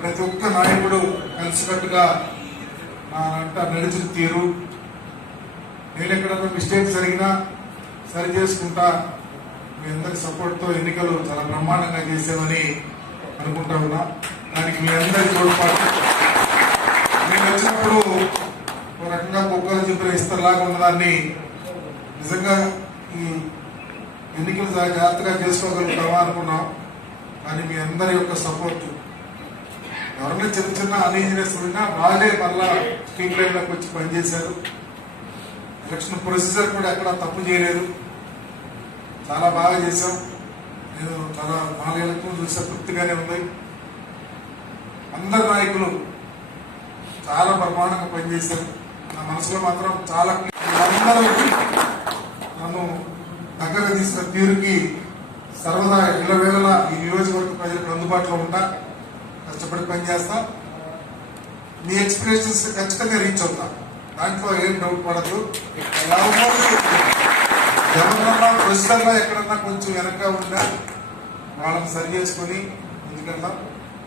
ప్రతి ఒక్క నాయకుడు కలిసికట్టుగా అంట నడిచిన తీరు. నేను ఎక్కడన్నా మిస్టేక్ జరిగినా సరి చేసుకుంటా. మీ అందరి సపోర్ట్తో ఎన్నికలు చాలా బ్రహ్మాండంగా చేసామని అనుకుంటా ఉన్నా. దానికి మీ అందరి తోడ్పాటు. నేను వచ్చినప్పుడు ఒక రకంగా కుక్కలు చెప్పిన ఇస్తలాగా ఉన్నదాన్ని నిజంగా ఈ ఎన్నికలు జాగ్రత్తగా చేసుకోగలుగుతామా అనుకున్నాం. కానీ మీ అందరి యొక్క సపోర్ట్ ఎవరైనా చిన్న చిన్న అన్ఈజినెస్ ఉన్నా వాళ్ళే మళ్ళా స్ట్రీమ్ లైన్లోకి వచ్చి పనిచేశారు. ఎలక్షన్ ప్రొసీజర్ కూడా ఎక్కడ తప్పు చేయలేదు. చాలా బాగా చేశాం. నేను చాలా నాలుగేళ్ళకు చూసే తృప్తిగానే ఉంది. అందరు నాయకులు చాలా బ్రహ్మాండంగా పనిచేశారు. నా మనసులో మాత్రం చాలా అందరూ నన్ను దగ్గర తీసిన తీరుకి సర్వదా ఇళ్ళ వేళలా ఈ నియోజకవర్గ ప్రజలకు అందుబాటులో ఉంటా కష్టపడి పనిచేస్తా. మీ ఎక్స్ప్రెషన్స్ ఖచ్చితంగా రీచ్ అవుతా. దాంట్లో ఏం డౌట్ పడదు ఎవరన్నా ప్రస్తుతంగా ఎక్కడన్నా కొంచెం వెనక ఉందా వాళ్ళని సరి చేసుకొని ముందుకెళ్దాం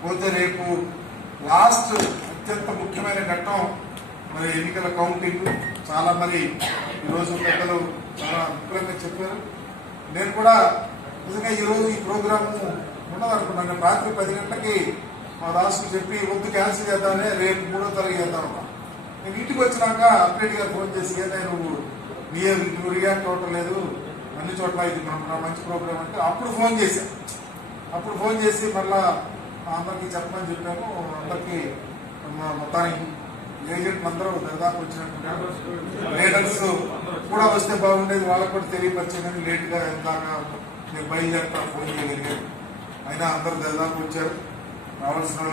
పోతే రేపు లాస్ట్ అత్యంత ముఖ్యమైన ఘట్టం మరి ఎన్నికల కౌంటింగ్. చాలా మరి ఈరోజు పెద్దలు చాలా విపులంగా చెప్పారు. నేను కూడా నిజంగా ఈరోజు ఈ ప్రోగ్రాము ఉండదనుకున్నాను రాత్రి పది గంటలకి మా దాసుకు చెప్పి వద్దు క్యాన్సిల్ చేద్దామని రేపు మూడో తరగతి చేద్దాం నేను ఇంటికి వచ్చినాక అప్డేట్ గారు ఫోన్ చేసి ఏదైనా నువ్వు నీ నువ్వు రియాక్ట్ అవ్వటం లేదు. అన్ని చోట్ల ఇది మన మంచి ప్రోగ్రామ్ అంటే అప్పుడు ఫోన్ చేశాను అప్పుడు ఫోన్ చేసి మళ్ళా అందరికి చెప్పమని చెప్పాను అందరికి మా మొత్తానికి ఏజెంట్ అందరూ దరిదాపు వచ్చినట్టున్నారు లీడర్స్ కూడా వస్తే బాగుండేది. వాళ్ళకు కూడా తెలియపరిచేదని లేట్గా ఇందాక నేను బయలుదేరుతా ఫోన్ చేయగలిగాను అయినా అందరు దరిదాపు వచ్చారు. రావాల్సిన